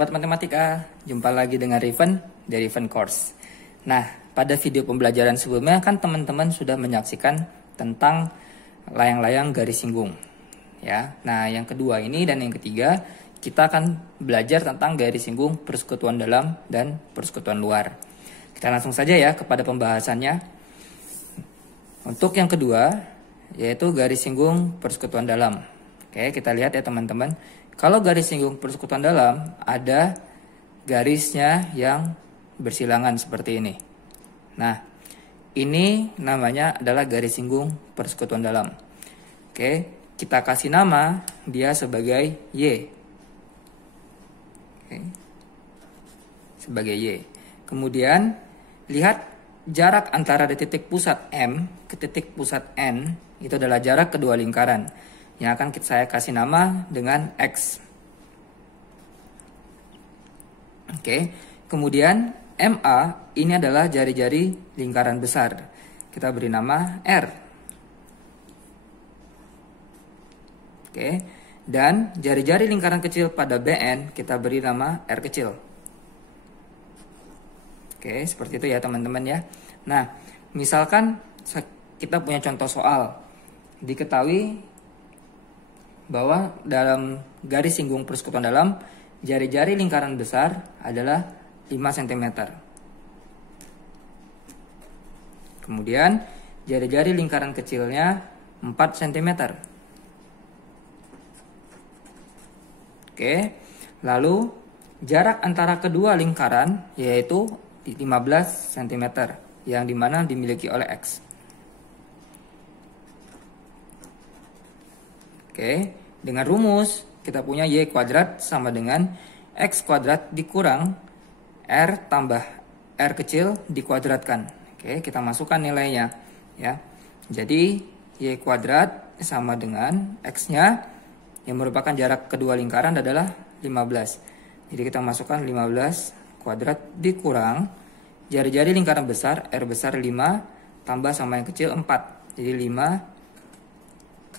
Sobat Matematika, jumpa lagi dengan Riven dari Riven Course. Nah, pada video pembelajaran sebelumnya kan teman-teman sudah menyaksikan tentang layang-layang garis singgung. Ya, nah yang kedua ini dan yang ketiga kita akan belajar tentang garis singgung persekutuan dalam dan persekutuan luar. Kita langsung saja ya kepada pembahasannya. Untuk yang kedua yaitu garis singgung persekutuan dalam. Oke, kita lihat ya teman-teman. Kalau garis singgung persekutuan dalam ada garisnya yang bersilangan seperti ini. Nah, ini namanya adalah garis singgung persekutuan dalam. Oke, kita kasih nama dia sebagai Y. Oke. Sebagai Y. Kemudian lihat jarak antara titik pusat M ke titik pusat N itu adalah jarak kedua lingkaran yang akan saya kasih nama dengan X. Oke, kemudian MA ini adalah jari-jari lingkaran besar. Kita beri nama R. Oke, dan jari-jari lingkaran kecil pada BN kita beri nama R kecil. Oke, seperti itu ya teman-teman ya. Nah, misalkan kita punya contoh soal. Diketahui bahwa dalam garis singgung persekutuan dalam jari-jari lingkaran besar adalah 5 cm. Kemudian jari-jari lingkaran kecilnya 4 cm. Oke, lalu jarak antara kedua lingkaran yaitu 15 cm yang dimana dimiliki oleh X. Oke, dengan rumus kita punya Y kuadrat sama dengan X kuadrat dikurang R tambah R kecil dikuadratkan. Oke, kita masukkan nilainya ya. Jadi Y kuadrat sama dengan X-nya yang merupakan jarak kedua lingkaran adalah 15. Jadi kita masukkan 15 kuadrat dikurang jari-jari lingkaran besar R besar 5 tambah sama yang kecil 4. Jadi 5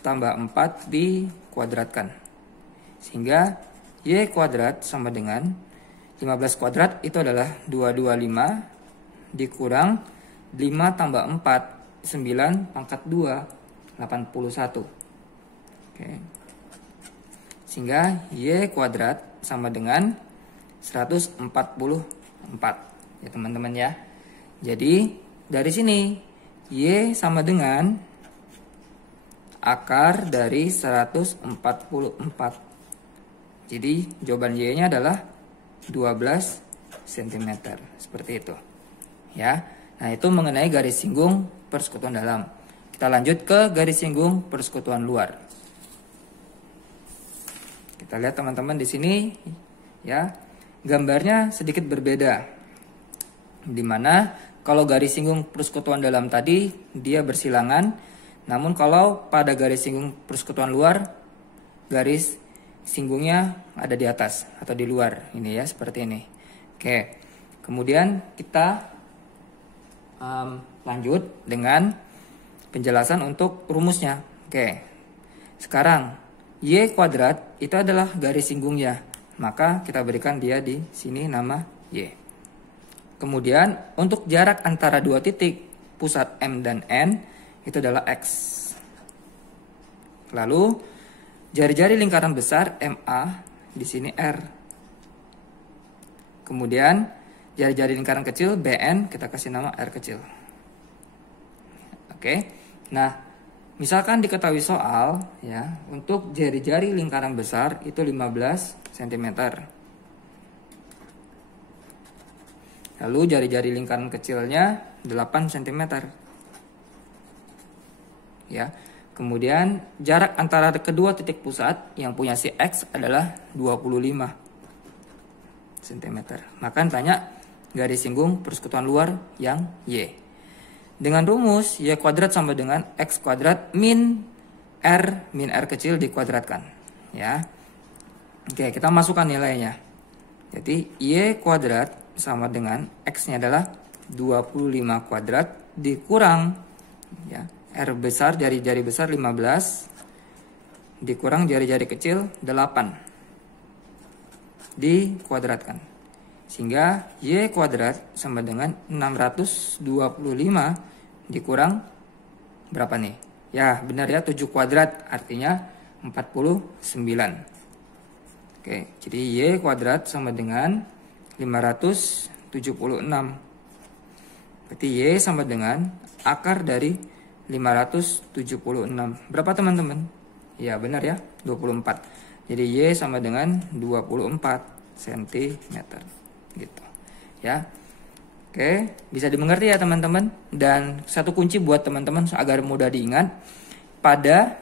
tambah 4 dikuadratkan. Sehingga Y kuadrat sama dengan 15 kuadrat itu adalah 225 dikurang 5 tambah 4, 9 pangkat 2, 81. Oke. Sehingga Y kuadrat sama dengan 144 ya teman-teman ya. Jadi dari sini Y sama dengan akar dari 144. Jadi jawaban Y-nya adalah 12 cm. Seperti itu. Ya. Nah, itu mengenai garis singgung persekutuan dalam. Kita lanjut ke garis singgung persekutuan luar. Kita lihat teman-teman di sini ya. Gambarnya sedikit berbeda. Di mana kalau garis singgung persekutuan dalam tadi dia bersilangan. Namun kalau pada garis singgung persekutuan luar, garis singgungnya ada di atas atau di luar. Ini ya, seperti ini. Oke, kemudian kita lanjut dengan penjelasan untuk rumusnya. Oke, sekarang Y kuadrat itu adalah garis singgungnya. Maka kita berikan dia di sini nama Y. Kemudian untuk jarak antara dua titik, pusat M dan N, itu adalah X. Lalu jari-jari lingkaran besar MA di sini R. Kemudian jari-jari lingkaran kecil BN kita kasih nama R kecil. Oke. Nah, misalkan diketahui soal ya, untuk jari-jari lingkaran besar itu 15 cm. Lalu jari-jari lingkaran kecilnya 8 cm. Ya. Kemudian jarak antara kedua titik pusat yang punya si X adalah 25 cm. Maka tanya garis singgung persekutuan luar yang Y. Dengan rumus Y kuadrat sama dengan X kuadrat min R kecil dikuadratkan. Ya. Oke, kita masukkan nilainya. Jadi Y kuadrat sama dengan X-nya adalah 25 kuadrat dikurang ya. R besar, jari-jari besar 15 dikurang jari-jari kecil 8. dikuadratkan. Sehingga Y kuadrat sama dengan 625 dikurang berapa nih? Ya benar ya, 7 kuadrat artinya 49. Oke, jadi Y kuadrat sama dengan 576. Berarti Y sama dengan akar dari 576. Berapa teman-teman? Ya benar ya, 24. Jadi Y sama dengan 24 cm. Gitu. Ya. Oke, bisa dimengerti ya teman-teman. Dan satu kunci buat teman-teman agar mudah diingat, pada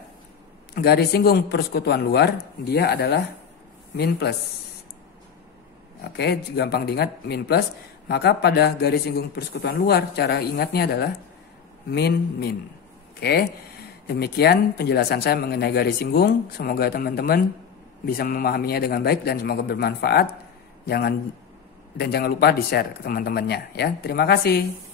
garis singgung persekutuan luar dia adalah min plus. Oke, gampang diingat min plus. Maka pada garis singgung persekutuan luar cara ingatnya adalah min. Oke, demikian penjelasan saya mengenai garis singgung. Semoga teman-teman bisa memahaminya dengan baik dan semoga bermanfaat. Jangan lupa di-share ke teman-temannya ya. Terima kasih.